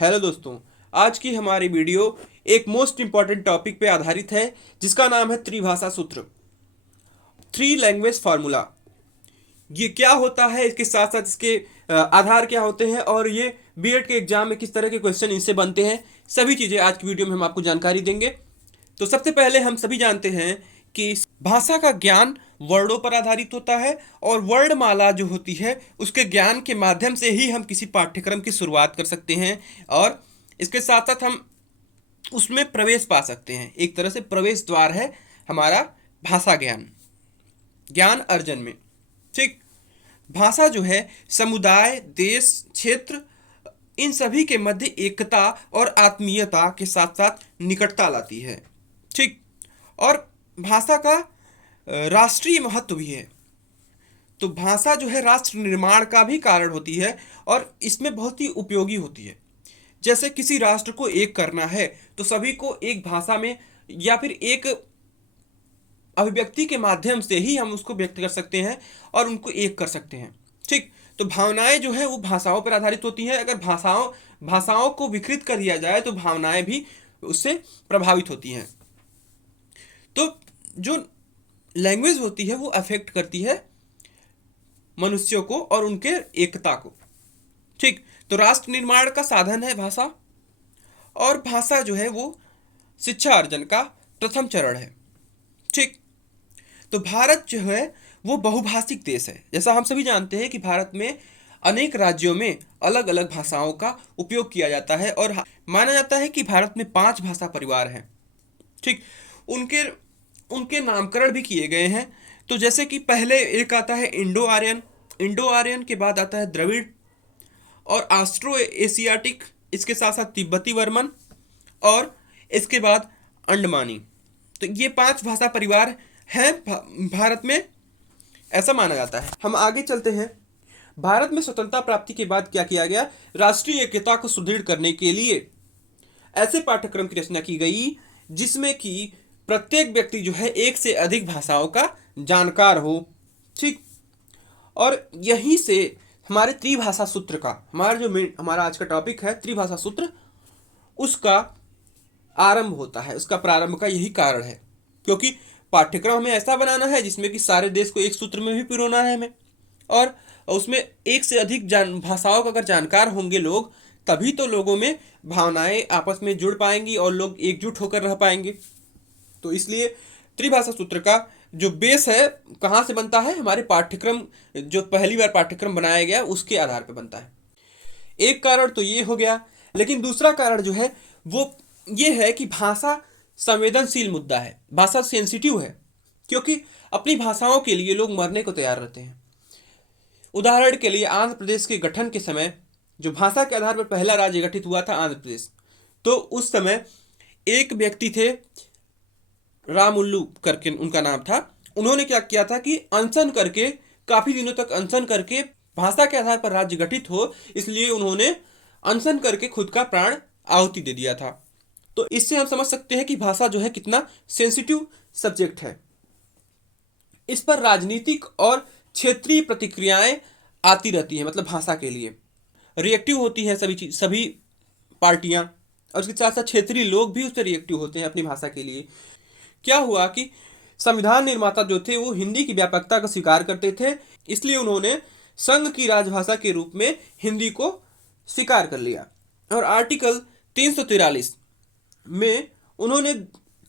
Hello दोस्तों। आज की हमारी वीडियो एक मोस्ट इंपॉर्टेंट टॉपिक पे आधारित है जिसका नाम है त्रिभाषा सूत्र, थ्री लैंग्वेज फार्मूला। ये क्या होता है, इसके साथ साथ इसके आधार क्या होते हैं और ये बीएड के एग्जाम में किस तरह के क्वेश्चन इनसे बनते हैं, सभी चीज़ें आज की वीडियो में हम आपको जानकारी देंगे। तो सबसे पहले हम सभी जानते हैं कि भाषा का ज्ञान वर्डों पर आधारित होता है और वर्णमाला जो होती है उसके ज्ञान के माध्यम से ही हम किसी पाठ्यक्रम की शुरुआत कर सकते हैं और इसके साथ साथ हम उसमें प्रवेश पा सकते हैं। एक तरह से प्रवेश द्वार है हमारा भाषा ज्ञान, ज्ञान अर्जन में। ठीक। भाषा जो है समुदाय, देश, क्षेत्र, इन सभी के मध्य एकता और आत्मीयता के साथ साथ निकटता लाती है। ठीक। और भाषा का राष्ट्रीय महत्व भी है। तो भाषा जो है राष्ट्र निर्माण का भी कारण होती है और इसमें बहुत ही उपयोगी होती है। जैसे किसी राष्ट्र को एक करना है तो सभी को एक भाषा में या फिर एक अभिव्यक्ति के माध्यम से ही हम उसको व्यक्त कर सकते हैं और उनको एक कर सकते हैं। ठीक। तो भावनाएं जो है वो भाषाओं पर आधारित होती हैं। अगर भाषाओं को विकृत कर दिया जाए तो भावनाएं भी उससे प्रभावित होती हैं। तो जो लैंग्वेज होती है वो अफेक्ट करती है मनुष्यों को और उनके एकता को। ठीक। तो राष्ट्र निर्माण का साधन है भाषा और भाषा जो है वो शिक्षा अर्जन का प्रथम चरण है। ठीक। तो भारत जो है वो बहुभाषिक देश है। जैसा हम सभी जानते हैं कि भारत में अनेक राज्यों में अलग अलग भाषाओं का उपयोग किया जाता है और माना जाता है कि भारत में 5 भाषा परिवार हैं। ठीक। उनके उनके नामकरण भी किए गए हैं। तो जैसे कि पहले एक आता है इंडो आर्यन, इंडो आर्यन के बाद आता है द्रविड़ और ऑस्ट्रो एशियाटिक, इसके साथ साथ तिब्बती वर्मन और इसके बाद अंडमानी। तो ये 5 भाषा परिवार हैं भारत में, ऐसा माना जाता है। हम आगे चलते हैं। भारत में स्वतंत्रता प्राप्ति के बाद क्या किया गया? राष्ट्रीय एकता को सुदृढ़ करने के लिए ऐसे पाठ्यक्रम की रचना की गई जिसमें कि प्रत्येक व्यक्ति जो है एक से अधिक भाषाओं का जानकार हो। ठीक। और यहीं से हमारे त्रिभाषा सूत्र का, हमारा आज का टॉपिक है त्रिभाषा सूत्र, उसका आरंभ होता है। उसका प्रारंभ का यही कारण है क्योंकि पाठ्यक्रम हमें ऐसा बनाना है जिसमें कि सारे देश को एक सूत्र में भी पिरोना है हमें, और उसमें एक से अधिक भाषाओं का अगर जानकार होंगे लोग, तभी तो लोगों में भावनाएं आपस में जुड़ पाएंगी और लोग एकजुट होकर रह पाएंगे। तो इसलिए त्रिभाषा सूत्र का जो बेस है कहाँ से बनता है? हमारे पाठ्यक्रम, जो पहली बार पाठ्यक्रम बनाया गया उसके आधार पर बनता है। एक कारण तो ये हो गया, लेकिन दूसरा कारण जो है वो ये है कि भाषा संवेदनशील मुद्दा है, भाषा सेंसिटिव है, क्योंकि अपनी भाषाओं के लिए लोग मरने को तैयार रहते हैं। उदाहरण के लिए आंध्र प्रदेश के गठन के समय जो भाषा के आधार पर पहला राज्य गठित हुआ था आंध्र प्रदेश, तो उस समय एक व्यक्ति थे, रामुल्लू करके उनका नाम था। उन्होंने क्या किया था कि अनशन करके, काफी दिनों तक अनशन करके, भाषा के आधार पर राज्य गठित हो इसलिए उन्होंने अनशन करके खुद का प्राण आहुति दे दिया था। तो इससे हम समझ सकते हैं कि भाषा जो है कितना सेंसिटिव सब्जेक्ट है। इस पर राजनीतिक और क्षेत्रीय प्रतिक्रियाएं आती रहती हैं, मतलब भाषा के लिए रिएक्टिव होती हैं सभी पार्टियां, और उसके साथ साथ क्षेत्रीय लोग भी उस पर रिएक्टिव होते हैं अपनी भाषा के लिए। क्या हुआ कि संविधान निर्माता जो थे वो हिंदी की व्यापकता का स्वीकार करते थे, इसलिए उन्होंने संघ की राजभाषा के रूप में हिंदी को स्वीकार कर लिया। और आर्टिकल 343 में उन्होंने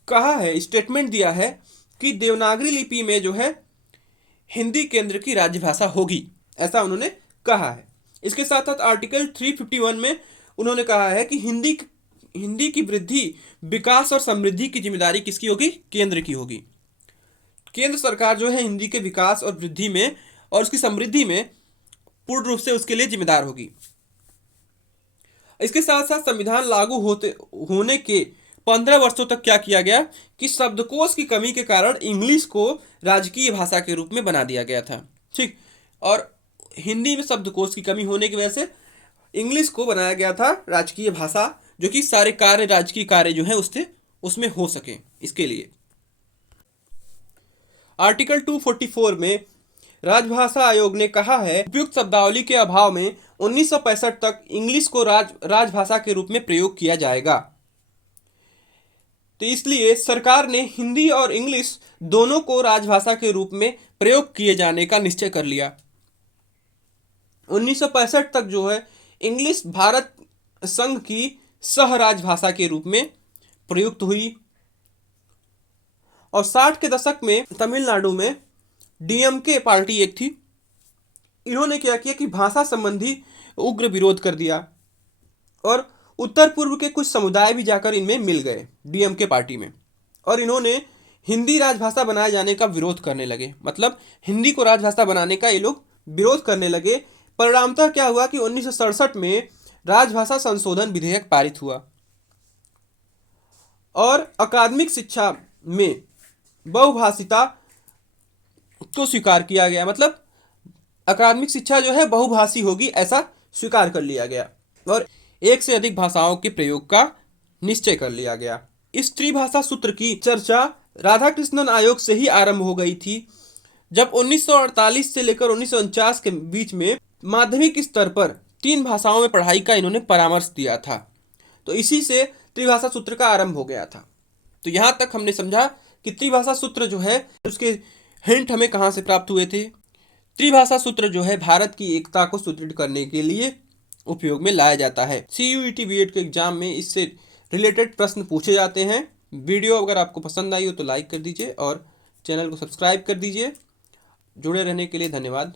कहा है, स्टेटमेंट दिया है कि देवनागरी लिपि में जो है हिंदी केंद्र की राज्यभाषा होगी, ऐसा उन्होंने कहा है। इसके साथ साथ आर्टिकल 351 में उन्होंने कहा है कि हिंदी की वृद्धि, विकास और समृद्धि की जिम्मेदारी किसकी होगी? केंद्र की होगी। केंद्र सरकार जो है हिंदी के विकास और वृद्धि में और उसकी समृद्धि में पूर्ण रूप से उसके लिए जिम्मेदार होगी। इसके साथ साथ संविधान लागू होने के 15 वर्षों तक क्या किया गया कि शब्दकोश की कमी के कारण इंग्लिश को राजकीय भाषा के रूप में बना दिया गया था। ठीक। और हिंदी में शब्दकोश की कमी होने की वजह से इंग्लिश को बनाया गया था राजकीय भाषा, जो कि सारे कार्य, राजकीय कार्य जो है उसमें हो सके, इसके लिए। आर्टिकल 244 में राजभाषा आयोग ने कहा है उपयुक्त शब्दावली के अभाव में 1965 तक इंग्लिश को राजभाषा के रूप में प्रयोग किया जाएगा। तो इसलिए सरकार ने हिंदी और इंग्लिश दोनों को राजभाषा के रूप में प्रयोग किए जाने का निश्चय कर लिया। 1965 तक जो है इंग्लिश भारत संघ की सह राजभाषा के रूप में प्रयुक्त हुई। और 60 के दशक में तमिलनाडु में डीएमके पार्टी एक थी। इन्होंने क्या किया कि भाषा संबंधी उग्र विरोध कर दिया और उत्तर पूर्व के कुछ समुदाय भी जाकर इनमें मिल गए डीएमके पार्टी में, और इन्होंने हिंदी राजभाषा बनाए जाने का विरोध करने लगे। मतलब हिंदी को राजभाषा बनाने का ये लोग विरोध करने लगे। परिणामतः क्या हुआ कि 1967 में राजभाषा संशोधन विधेयक पारित हुआ और अकादमिक शिक्षा में बहुभाषिता को स्वीकार किया गया। मतलब अकादमिक शिक्षा जो है बहुभाषी होगी, ऐसा स्वीकार कर लिया गया और एक से अधिक भाषाओं के प्रयोग का निश्चय कर लिया गया। इस त्रिभाषा सूत्र की चर्चा राधाकृष्णन आयोग से ही आरंभ हो गई थी, जब 1948 से लेकर 1949 के बीच में माध्यमिक स्तर पर 3 भाषाओं में पढ़ाई का इन्होंने परामर्श दिया था। तो इसी से त्रिभाषा सूत्र का आरंभ हो गया था। तो यहाँ तक हमने समझा कि त्रिभाषा सूत्र जो है उसके हिंट हमें कहाँ से प्राप्त हुए थे। त्रिभाषा सूत्र जो है भारत की एकता को सुदृढ़ करने के लिए उपयोग में लाया जाता है। CUET बीएड के एग्जाम में इससे रिलेटेड प्रश्न पूछे जाते हैं। वीडियो अगर आपको पसंद आई हो तो लाइक कर दीजिए और चैनल को सब्सक्राइब कर दीजिए। जुड़े रहने के लिए धन्यवाद।